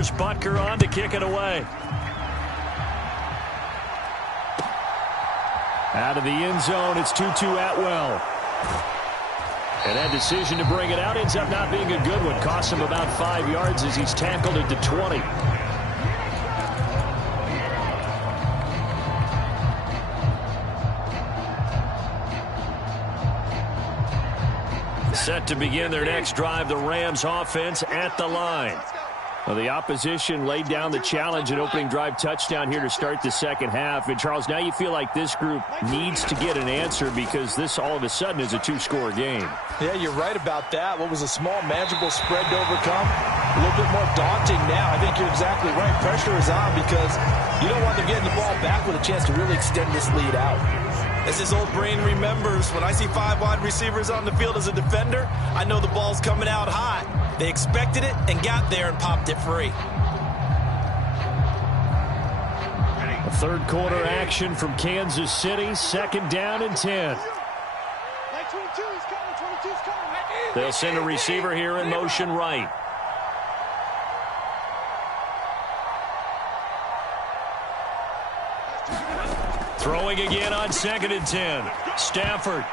Here's Butker on to kick it away. Out of the end zone, it's 2-2 Atwell. And that decision to bring it out ends up not being a good one. Costs him about 5 yards as he's tackled at the 20. Set to begin their next drive, the Rams offense at the line. Well, the opposition laid down the challenge, an opening drive touchdown here to start the second half. And, Charles, now you feel like this group needs to get an answer because this all of a sudden is a two-score game. Yeah, you're right about that. What was a small, manageable spread to overcome, a little bit more daunting now. I think you're exactly right. Pressure is on because you don't want them getting the ball back with a chance to really extend this lead out. As his old brain remembers, when I see 5 wide receivers on the field as a defender, I know the ball's coming out hot. They expected it and got there and popped it free. A third quarter action from Kansas City, second down and 10. They'll send a receiver here in motion right. Throwing again on second and 10. Stafford.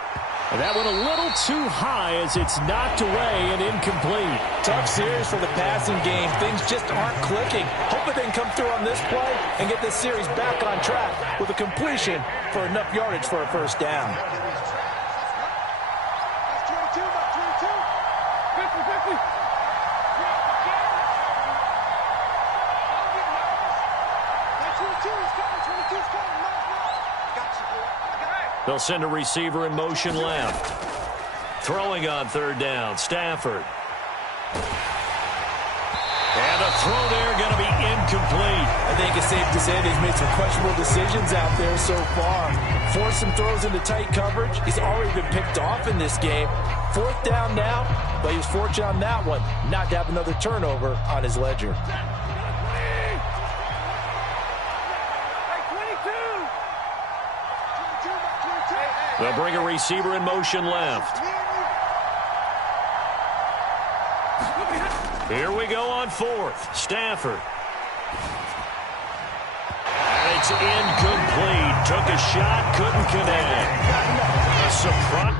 And that went a little too high as it's knocked away and incomplete. Tough series for the passing game. Things just aren't clicking. Hoping they can come through on this play and get this series back on track with a completion for enough yardage for a first down. They'll send a receiver in motion left. Throwing on third down, Stafford. And a throw there going to be incomplete. I think it's safe to say that he's made some questionable decisions out there so far. Forced some throws into tight coverage. He's already been picked off in this game. Fourth down now, but he was fortunate on that one not to have another turnover on his ledger. They'll bring a receiver in motion left. Here we go on fourth. Stafford. And it's incomplete. Took a shot, couldn't connect. A surprise.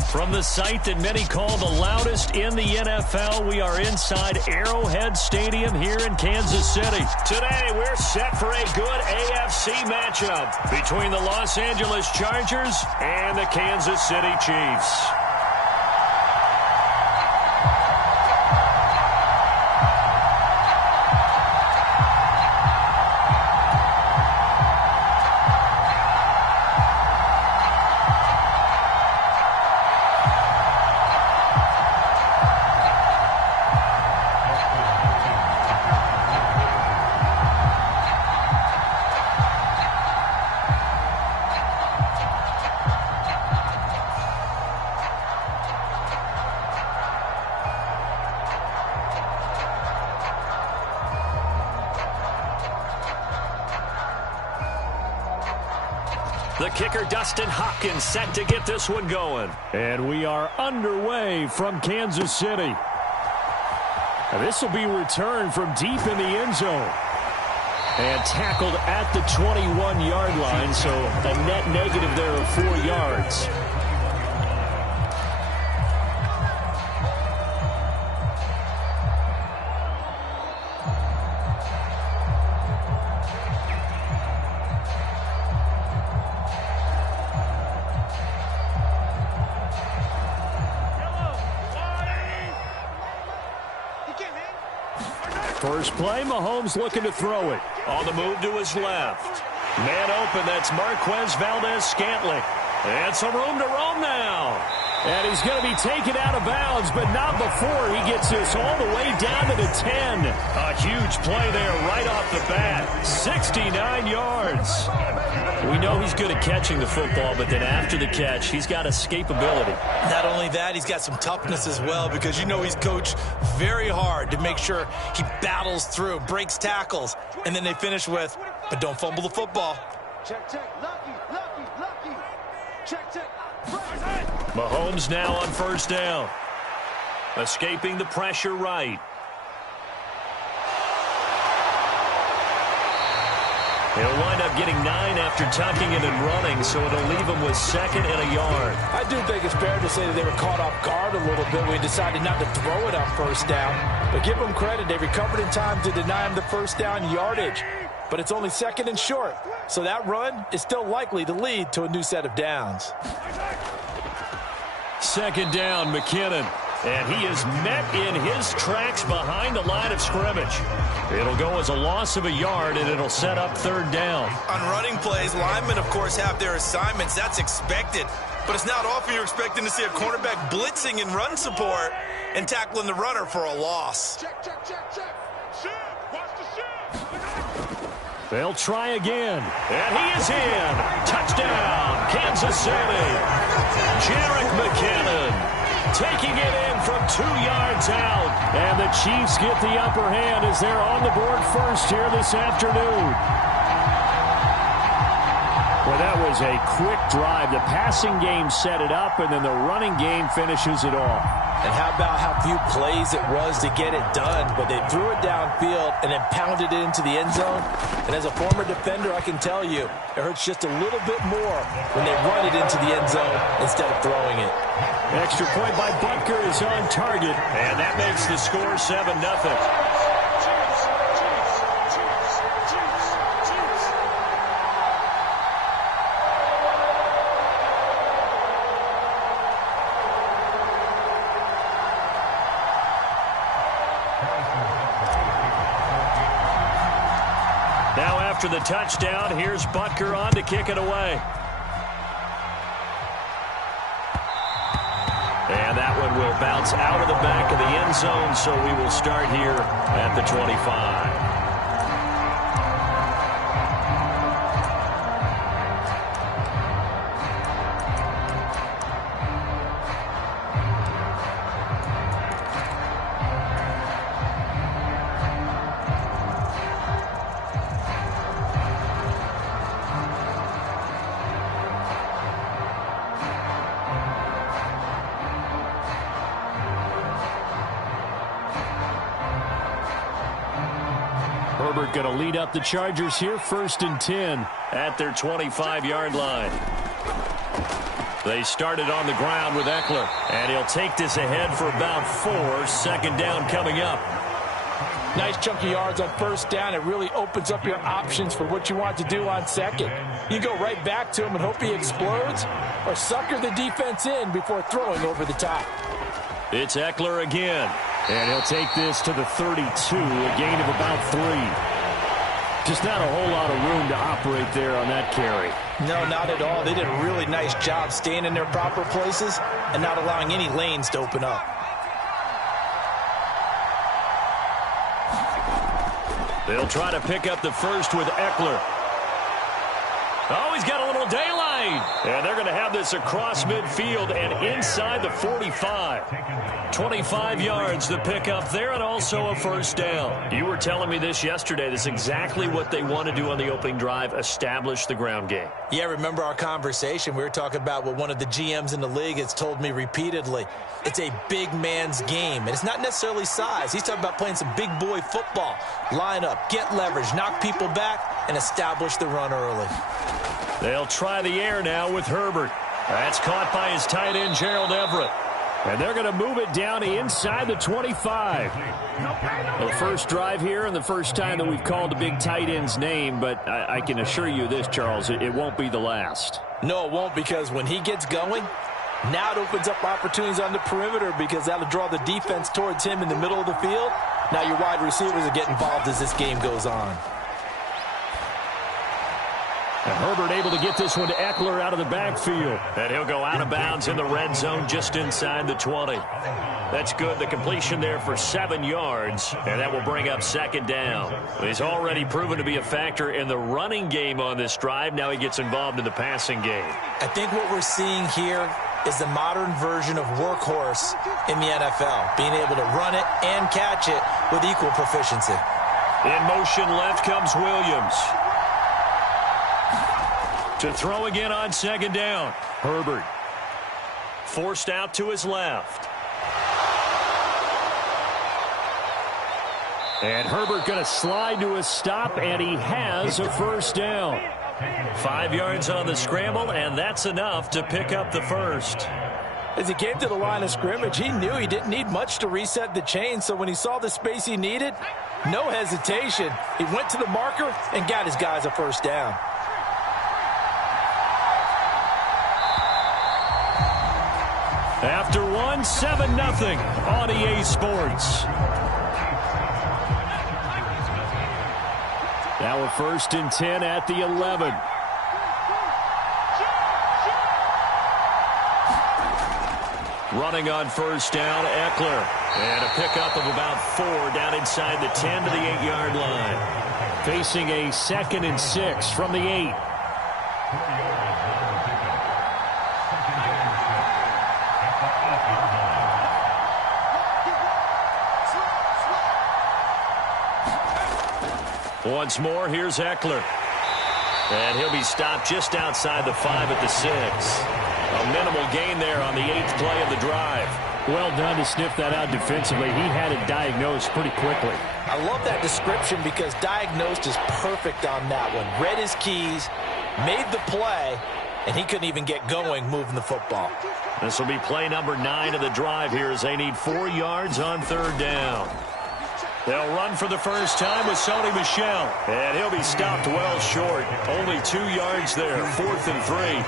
From the site that many call the loudest in the NFL, we are inside Arrowhead Stadium here in Kansas City. Today, we're set for a good AFC matchup between the Los Angeles Chargers and the Kansas City Chiefs. The kicker, Dustin Hopkins, set to get this one going. And we are underway from Kansas City. This will be returned from deep in the end zone. And tackled at the 21-yard line, so a net negative there of 4 yards. First play, Mahomes looking to throw it. On the move to his left. Man open, that's Marquez Valdez-Scantling. And some room to roam now. And he's going to be taken out of bounds, but not before he gets this all the way down to the 10. A huge play there right off the bat. 69 yards. We know he's good at catching the football, but then after the catch, he's got escapability. Not only that, he's got some toughness as well, because you know he's coached very hard to make sure he battles through, breaks tackles, and then they finish with, but don't fumble the football. Check, check, lucky. Check, check. Mahomes now on first down. Escaping the pressure right. He'll wind up getting 9 after tucking it and running, so it'll leave him with 2nd and a yard. I do think it's fair to say that they were caught off guard a little bit when he decided not to throw it on first down. But give them credit, they recovered in time to deny him the first down yardage. But it's only 2nd and short, so that run is still likely to lead to a new set of downs. 2nd down, McKinnon. And he is met in his tracks behind the line of scrimmage. It'll go as a loss of a yard, and it'll set up 3rd down. On running plays, linemen, of course, have their assignments. That's expected. But it's not often you're expecting to see a cornerback blitzing in run support and tackling the runner for a loss. Check. Shift. Watch the shift. They'll try again. And he is in. Touchdown, Kansas City. Jerick McKinnon taking it in from 2 yards out. And the Chiefs get the upper hand as they're on the board first here this afternoon. Well, that was a quick drive. The passing game set it up, and then the running game finishes it off. And how about how few plays it was to get it done, but they threw it downfield and then pounded it into the end zone. And as a former defender, I can tell you, it hurts just a little bit more when they run it into the end zone instead of throwing it. Extra point by Butker is on target, and that makes the score 7-0. Now after the touchdown, here's Butker on to kick it away. And that one will bounce out of the back of the end zone, so we will start here at the 25. Herbert going to lead up the Chargers here, 1st and 10 at their 25-yard line. They started on the ground with Eckler, and he'll take this ahead for about 4. Second down coming up. Nice chunky yards on first down. It really opens up your options for what you want to do on second. You go right back to him and hope he explodes, or sucker the defense in before throwing over the top. It's Eckler again, and he'll take this to the 32, a gain of about 3. Just not a whole lot of room to operate there on that carry. No, not at all. They did a really nice job staying in their proper places and not allowing any lanes to open up. They'll try to pick up the first with Eckler. Oh, he's got a little daylight. And they're going to have this across midfield and inside the 45. 25 yards to pick up there, and also a first down. You were telling me this yesterday. This is exactly what they want to do on the opening drive, establish the ground game. Yeah, remember our conversation? We were talking about what one of the GMs in the league has told me repeatedly. It's a big man's game, and it's not necessarily size. He's talking about playing some big boy football. Line up, get leverage, knock people back, and establish the run early. They'll try the air now with Herbert. That's caught by his tight end, Gerald Everett. And they're going to move it down inside the 25. The first drive here and the first time that we've called the big tight end's name, but I can assure you this, Charles, it won't be the last. No, it won't, because when he gets going, now it opens up opportunities on the perimeter, because that'll draw the defense towards him in the middle of the field. Now your wide receivers will get involved as this game goes on. And Herbert able to get this one to Eckler out of the backfield. And he'll go out of bounds in the red zone just inside the 20. That's good. The completion there for 7 yards. And that will bring up second down. He's already proven to be a factor in the running game on this drive. Now he gets involved in the passing game. I think what we're seeing here is the modern version of workhorse in the NFL. Being able to run it and catch it with equal proficiency. In motion left comes Williams. To throw again on second down. Herbert forced out to his left. And Herbert going to slide to a stop, and he has a first down. 5 yards on the scramble, and that's enough to pick up the first. As he came to the line of scrimmage, he knew he didn't need much to reset the chain, so when he saw the space he needed, no hesitation. He went to the marker and got his guys a first down. After 7-0 on EA Sports. Now a 1st and 10 at the 11. Running on first down, Eckler. And a pickup of about 4 down inside the 10 to the 8-yard line. Facing a 2nd and 6 from the 8. Once more, here's Eckler. And he'll be stopped just outside the 5 at the 6. A minimal gain there on the 8th play of the drive. Well done to sniff that out defensively. He had it diagnosed pretty quickly. I love that description, because diagnosed is perfect on that one. Read his keys, made the play, and he couldn't even get going moving the football. This will be play number 9 of the drive here as they need 4 yards on third down. They'll run for the first time with Sony Michel. And he'll be stopped well short. Only 2 yards there. 4th and 3.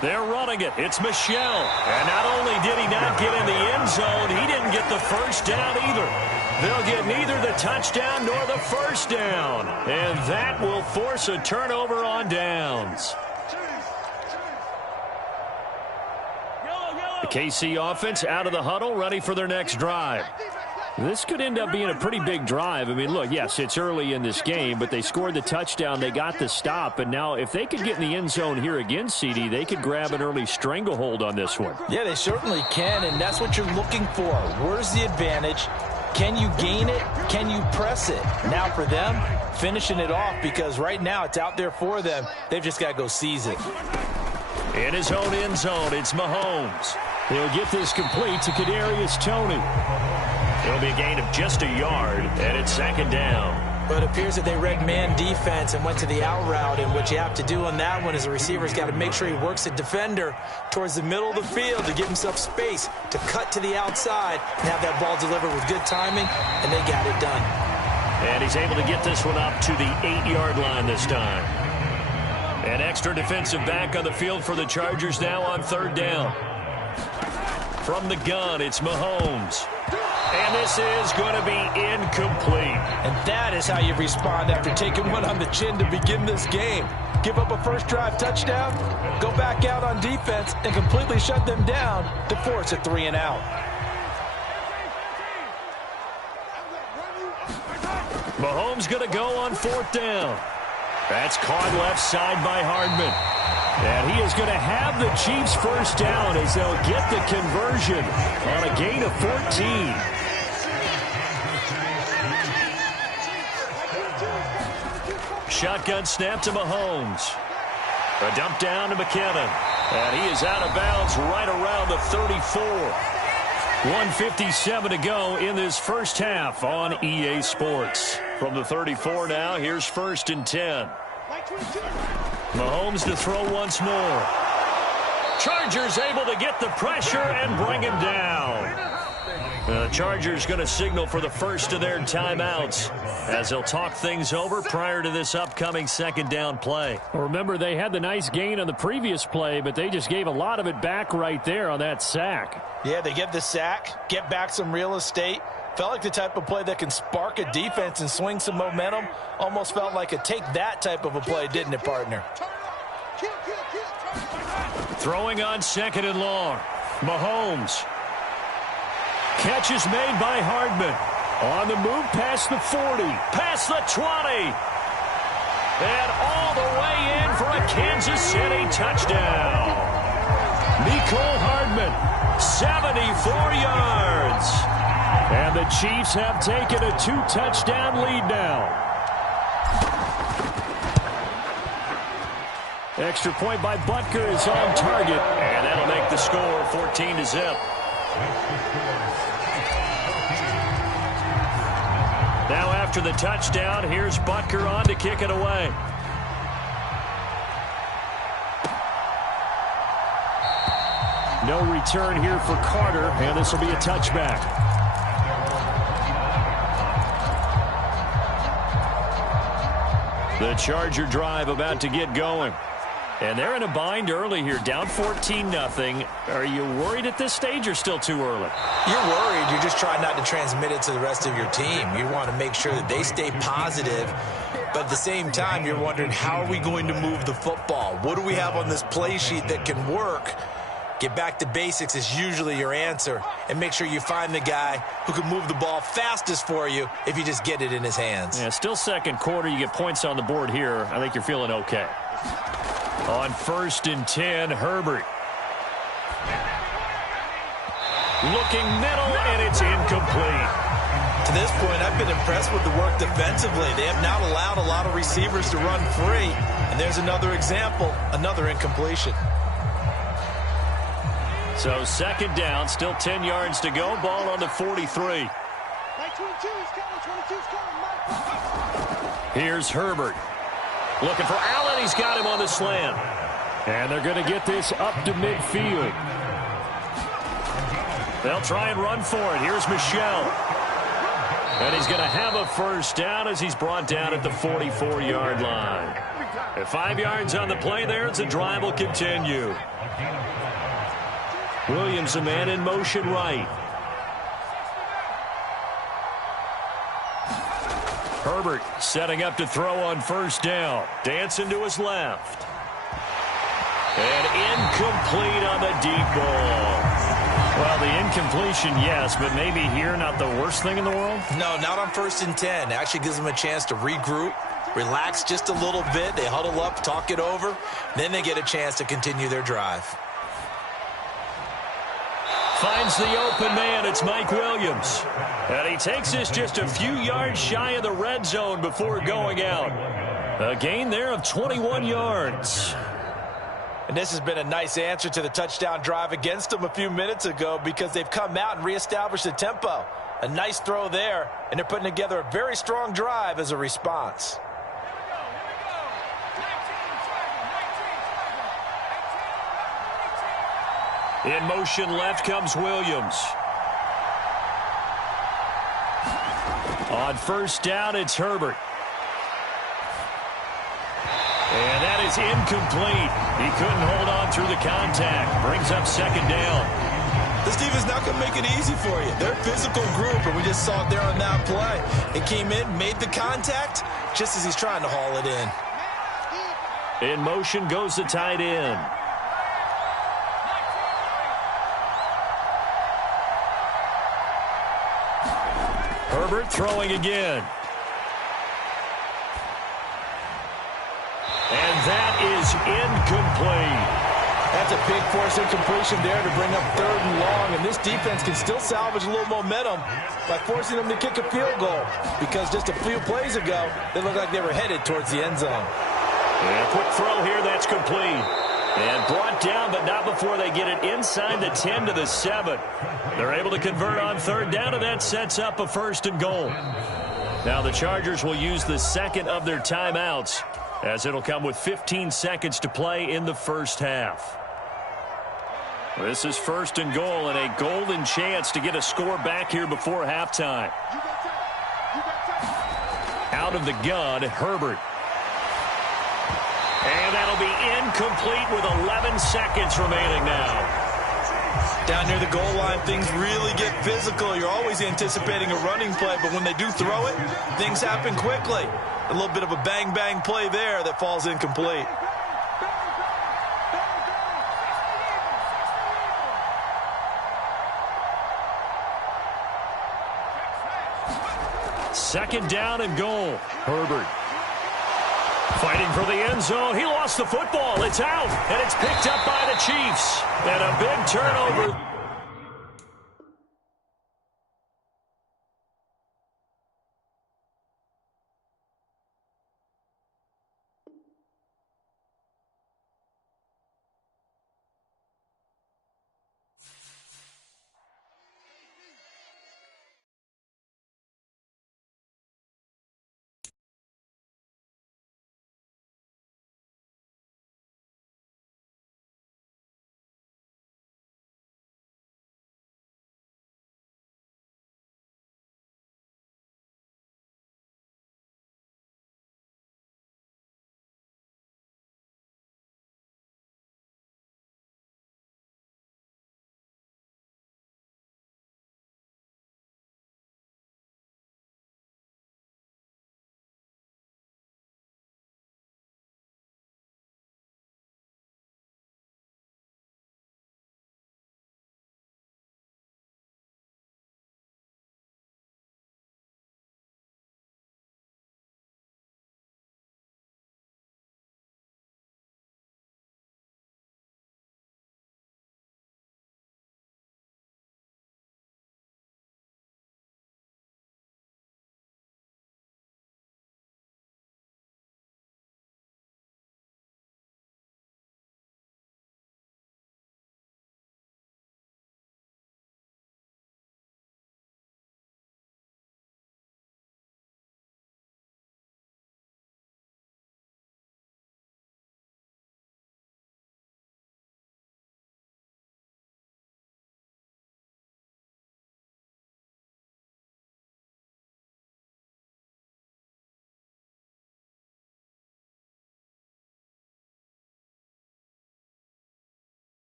They're running it. It's Michel. And not only did he not get in the end zone, he didn't get the first down either. They'll get neither the touchdown nor the first down. And that will force a turnover on downs. The KC offense out of the huddle, ready for their next drive. This could end up being a pretty big drive. I mean, look, yes, it's early in this game, but they scored the touchdown. They got the stop. And now if they could get in the end zone here again, CD, they could grab an early stranglehold on this one. Yeah, they certainly can, and that's what you're looking for. Where's the advantage? Can you gain it? Can you press it? Now for them, finishing it off, because right now it's out there for them. They've just got to go seize it. In his own end zone, it's Mahomes. He'll get this complete to Kadarius Toney. It'll be a gain of just a yard, and it's second down. But it appears that they read man defense and went to the out route, and what you have to do on that one is the receiver's got to make sure he works the defender towards the middle of the field to give himself space to cut to the outside and have that ball delivered with good timing, and they got it done. And he's able to get this one up to the 8-yard line this time. An extra defensive back on the field for the Chargers now on third down. From the gun, it's Mahomes. And this is going to be incomplete. And that is how you respond after taking one on the chin to begin this game. Give up a first drive touchdown, go back out on defense, and completely shut them down to force a 3-and-out. Mahomes going to go on fourth down. That's caught left side by Hardman. And he is going to have the Chiefs first down as they'll get the conversion on a gain of 14. Shotgun snap to Mahomes. A dump down to McKinnon. And he is out of bounds right around the 34. 1:57 to go in this first half on EA Sports. From the 34 now, here's 1st and 10. Mahomes to throw once more. Chargers able to get the pressure and bring him down. The Chargers going to signal for the first of their timeouts as they'll talk things over prior to this upcoming second down play. Remember, they had the nice gain on the previous play, but they just gave a lot of it back right there on that sack. Yeah, they get the sack, get back some real estate. Felt like the type of play that can spark a defense and swing some momentum. Almost felt like a take-that type of a play, didn't it, partner? Throwing on second and long. Mahomes. Catch is made by Hardman. On the move past the 40. Past the 20. And all the way in for a Kansas City touchdown. Mecole Hardman, 74 yards. And the Chiefs have taken a 2-touchdown lead now. Extra point by Butker is on target. And that'll make the score 14-0. Now after the touchdown, here's Butker on to kick it away. No return here for Carter, and this will be a touchback. The Charger drive about to get going. And they're in a bind early here, down 14-0. Are you worried at this stage or still too early? You're worried. You're just trying not to transmit it to the rest of your team. You want to make sure that they stay positive. But at the same time, you're wondering, how are we going to move the football? What do we have on this play sheet that can work? Get back to basics is usually your answer. And make sure you find the guy who can move the ball fastest for you if you just get it in his hands. Yeah, still second quarter. You get points on the board here. I think you're feeling okay. On 1st and 10, Herbert. Looking middle, and it's incomplete. To this point, I've been impressed with the work defensively. They have not allowed a lot of receivers to run free. And there's another example, another incompletion. So second down, still 10 yards to go. Ball on the 43. Here's Herbert. Looking for Allen. He's got him on the slant. And they're going to get this up to midfield. They'll try and run for it. Here's Michel. And he's going to have a first down as he's brought down at the 44-yard line. At 5 yards on the play there, the drive will continue. Williams, a man in motion right. Herbert setting up to throw on first down. Dancing to his left. And incomplete on the deep ball. Well, the incompletion, yes, but maybe here not the worst thing in the world? No, not on 1st and 10. Actually gives them a chance to regroup, relax just a little bit. They huddle up, talk it over. Then they get a chance to continue their drive. Finds the open man. It's Mike Williams. And he takes this just a few yards shy of the red zone before going out. A gain there of 21 yards. And this has been a nice answer to the touchdown drive against them a few minutes ago because they've come out and reestablished the tempo. A nice throw there, and they're putting together a very strong drive as a response. In motion left comes Williams. On first down, it's Herbert. And that is incomplete. He couldn't hold on through the contact. Brings up second down. This defense not going to make it easy for you. They're a physical group, and we just saw it there on that play. It came in, made the contact, just as he's trying to haul it in. In motion goes the tight end. Herbert throwing again. And that is incomplete. That's a big force incompletion there to bring up 3rd and long, and this defense can still salvage a little momentum by forcing them to kick a field goal because just a few plays ago, they looked like they were headed towards the end zone. And a quick throw here, that's complete. And brought down, but not before they get it inside the 10 to the 7. They're able to convert on 3rd down, and that sets up a 1st and goal. Now the Chargers will use the second of their timeouts, as it'll come with 15 seconds to play in the first half. This is 1st and goal, and a golden chance to get a score back here before halftime. Out of the gun, Herbert. And that'll be incomplete with 11 seconds remaining now. Down near the goal line, things really get physical. You're always anticipating a running play, but when they do throw it, things happen quickly. A little bit of a bang-bang play there that falls incomplete. Second down and goal. Herbert fighting for the end zone. He lost the football. It's out, and it's picked up by the Chiefs. And a big turnover.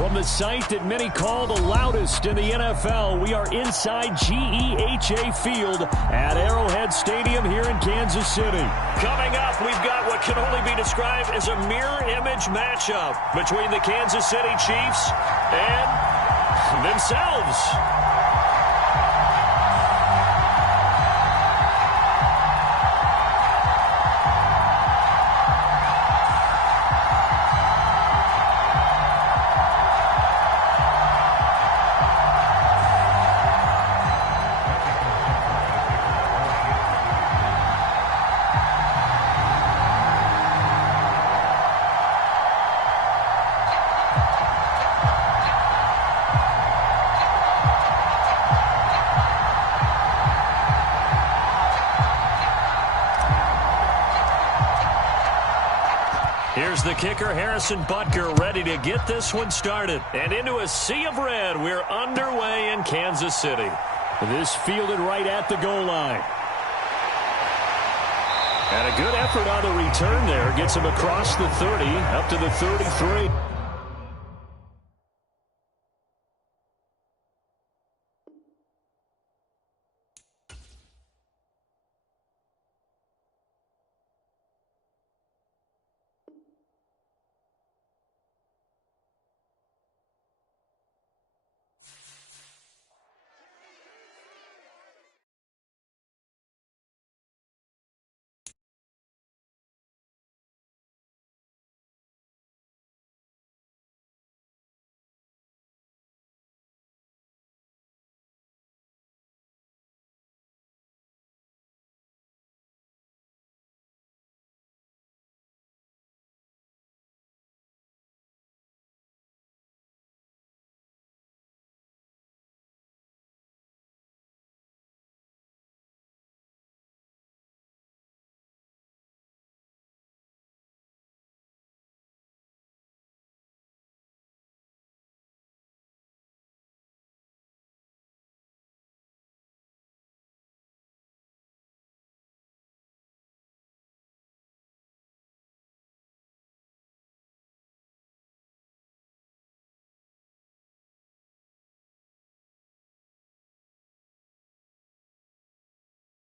From the site that many call the loudest in the NFL, we are inside GEHA Field at Arrowhead Stadium here in Kansas City. Coming up, we've got what can only be described as a mirror image matchup between the Kansas City Chiefs and themselves. Here's the kicker, Harrison Butker, ready to get this one started. And into a sea of red, we're underway in Kansas City. This fielded right at the goal line. And a good effort on the return there. Gets him across the 30, up to the 33.